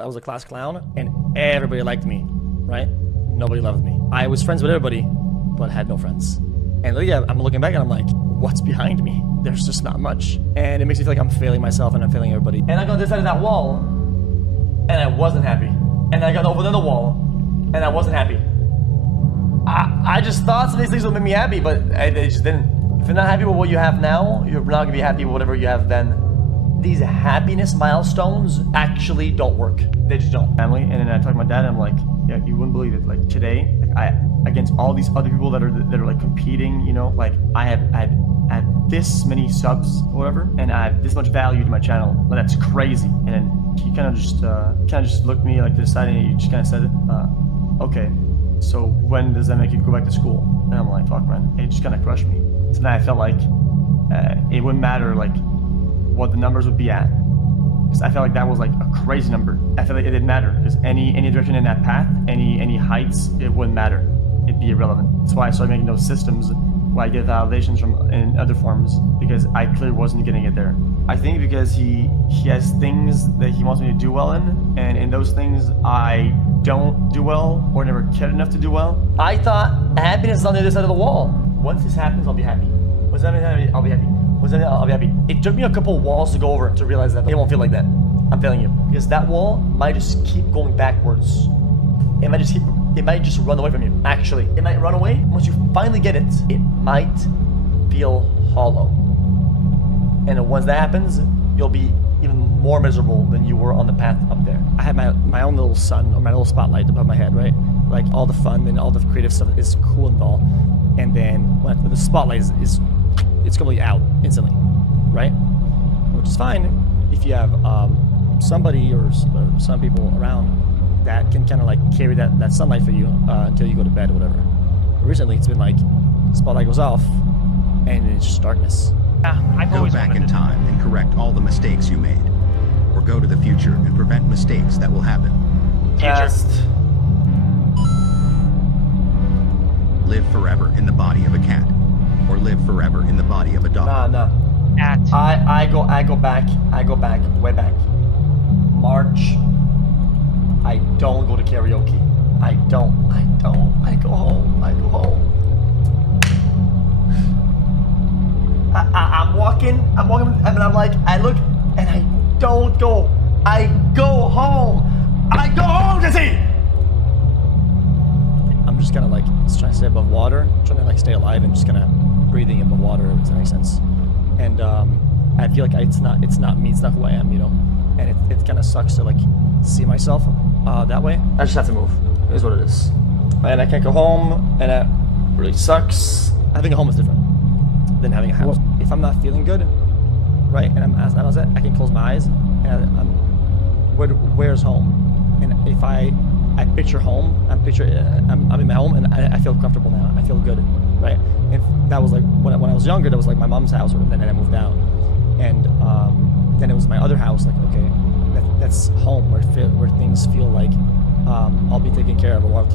I was a class clown, and everybody liked me, right? Nobody loved me. I was friends with everybody, but had no friends. And yeah, I'm looking back and I'm like, what's behind me? There's just not much. And it makes me feel like I'm failing myself and I'm failing everybody. And I got this side of that wall, and I wasn't happy. And I got over the wall, and I wasn't happy. I just thought some of these things would make me happy, but they just didn't. If you're not happy with what you have now, you're not gonna be happy with whatever you have then. These happiness milestones actually don't work. They just don't. Family, and then I talked to my dad, and I'm like, yeah, you wouldn't believe it. Like today, like against all these other people that are like competing, you know, like I had this many subs or whatever, and I have this much value to my channel. But that's crazy. And then he kind of just looked at me like to the side, and he just kind of said, okay, so when does that make you go back to school? And I'm like, fuck, man. It just kind of crushed me. So then I felt like it wouldn't matter like what the numbers would be at, because I felt like that was like a crazy number. I felt like it didn't matter, because any direction in that path, any heights, it wouldn't matter. It'd be irrelevant. That's why I started making those systems where I get validations from in other forms, because I clearly wasn't getting it there. I think because he has things that he wants me to do well in, and in those things I don't do well or never cared enough to do well. I thought happiness is on the other side of the wall. Once this happens, I'll be happy. Once that happens, I'll be happy. Once that happens, I'll be happy. It took me a couple walls to go over to realize that it won't feel like that. I'm failing you, because that wall might just keep going backwards. It might just run away from you. Actually, it might run away. Once you finally get it, it might feel hollow. And once that happens, you'll be even more miserable than you were on the path up there. I had my own little sun, or my little spotlight above my head, right? Like all the fun and all the creative stuff is cool and all. And then when the spotlight is it's completely out instantly, right? Which is fine if you have somebody or some people around that can kind of like carry that sunlight for you until you go to bed or whatever. But recently it's been like, spotlight goes off and it's just darkness. Go back in time and correct all the mistakes you made, or go to the future and prevent mistakes that will happen. Past. Live forever in the body of a cat, or live forever in the body of a dog. Nah. I go back, way back. March. I don't go to karaoke. I go home. I'm walking, and I'm like, I look, and I don't go. I go home, Jesse! I'm just kind of like trying to stay above water, trying to like stay alive and just kind of breathing above water, if that makes sense. And I feel like it's not me, it's not who I am, you know? And it kind of sucks to like see myself that way. I just have to move, it is what it is. And I can't go home, and that really sucks. Having a home is different than having a house. If I'm not feeling good, right, and I'm upset, I can close my eyes, and where's home? And if I picture home, I'm in my home, and I feel comfortable now. I feel good, right? And that was like when I was younger, that was like my mom's house, and then I moved out, and then it was my other house. Like, okay, that's home where things feel like I'll be taken care of, or I'll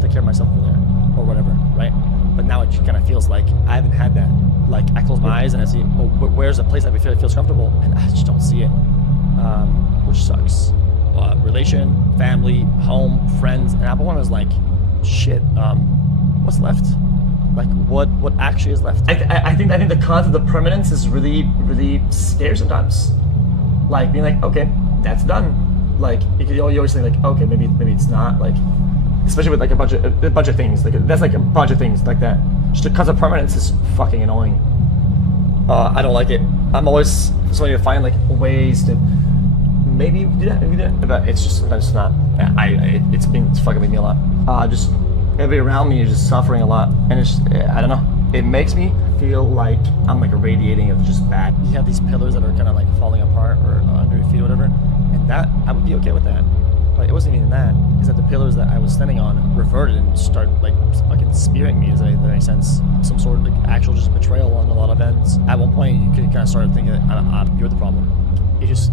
take care of myself over there, or whatever, right? But now it kind of feels like I haven't had that. Like I close my eyes and I see, oh, where's a place that feels comfortable, and I just don't see it, which sucks. Relation, family, home, friends, and Apple One was like, shit. What's left? Like what actually is left? I think the concept of permanence is really scary sometimes. Like being like, okay, that's done. Like you always think like, okay, maybe it's not. Like especially with like a bunch of things. Like that's like a bunch of things like that. Just the concept of permanence is fucking annoying. I don't like it. I'm always trying to find like ways to maybe do that, but it's just sometimes not. It's fucking with me a lot. Just everybody around me is just suffering a lot, and it's I don't know. It makes me feel like I'm like irradiating of just bad. You have these pillars that are kind of like falling apart or under your feet or whatever, and that I would be okay with that. But it wasn't even that. It's that the pillars that I was standing on reverted and started like fucking spearing me. Does that make sense? Some sort of like actual just betrayal on a lot of ends. At one point, you could kind of start thinking that you're the problem. It's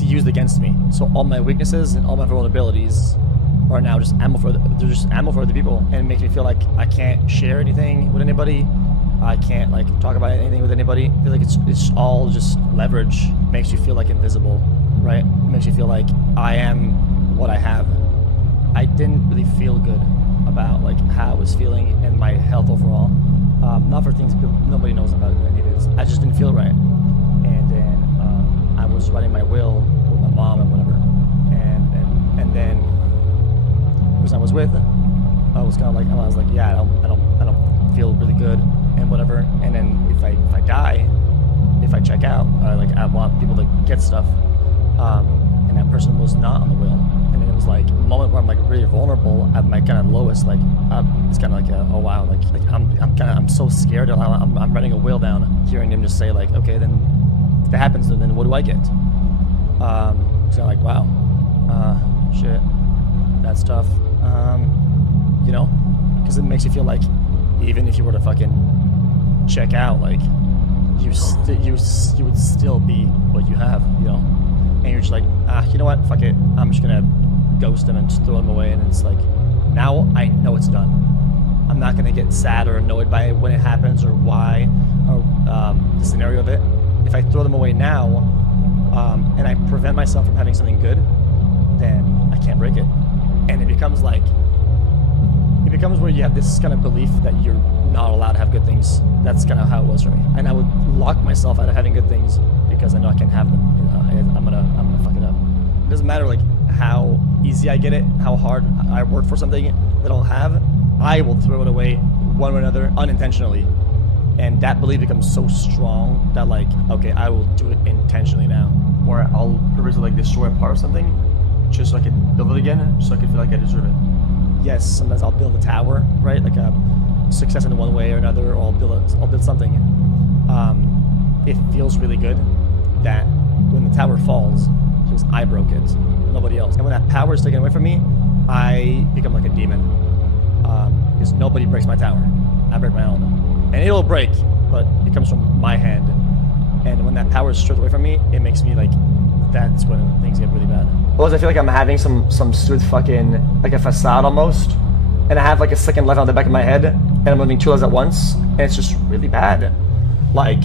used against me. So all my weaknesses and all my vulnerabilities are now just ammo for other people, and it makes me feel like I can't share anything with anybody. I can't like talk about anything with anybody. I feel like it's all just leverage. It makes you feel like invisible, right? It makes you feel like I am what I have, I didn't really feel good about like how I was feeling and my health overall. Not for things nobody knows about any of this. I just didn't feel right. And then I was writing my will with my mom and whatever. And then the person I was with, I was kind of like, I was like, yeah, I don't feel really good and whatever. And then if I die, if I check out, like I want people to get stuff. And that person was not on the will. And then it was like a moment where I'm like really vulnerable at my kind of lowest. Like it's kind of like oh wow, like I'm so scared. I'm writing a will down, hearing them just say like, okay, then if that happens, then what do I get? So I'm like, wow, shit, that's tough. You know, because it makes you feel like even if you were to fucking check out, like you would still be what you have, you know. And you're just like, you know what, fuck it, I'm just gonna ghost them and just throw them away. And it's like, now I know it's done. I'm not gonna get sad or annoyed by it when it happens or why, or the scenario of it. If I throw them away now, and I prevent myself from having something good, then I can't break it. And it becomes like, where you have this kind of belief that you're not allowed to have good things. That's kind of how it was for me. And I would lock myself out of having good things because I know I can't have them. You know, I'm gonna fuck it up. It doesn't matter like how easy I get it, how hard I work for something that I'll have. I will throw it away one way or another unintentionally, and that belief becomes so strong that like, okay, I will do it intentionally now, or I'll purposely like destroy a part of something just so I can build it again, so I can feel like I deserve it. Yes, sometimes I'll build a tower, right? Like a success in one way or another, or I'll build something. It feels really good that when the tower falls, because I broke it, nobody else. And when that power is taken away from me, I become like a demon. Because nobody breaks my tower. I break my own. And it'll break, but it comes from my hand. And when that power is stripped away from me, it makes me like, that's when things get really bad. Well, I feel like I'm having some stupid fucking, like a facade almost. And I have like a second left on the back of my head, and I'm moving two legs at once, and it's just really bad. Like,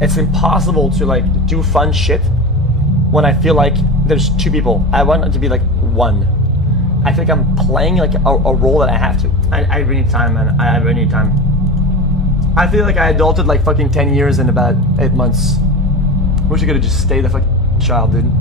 it's impossible to like do fun shit when I feel like there's two people. I want it to be like one. I feel like I'm playing like a role that I have to. I really need time, man. I really need time. I feel like I adulted like fucking 10 years in about 8 months. Wish I could have just stayed a fucking child, dude.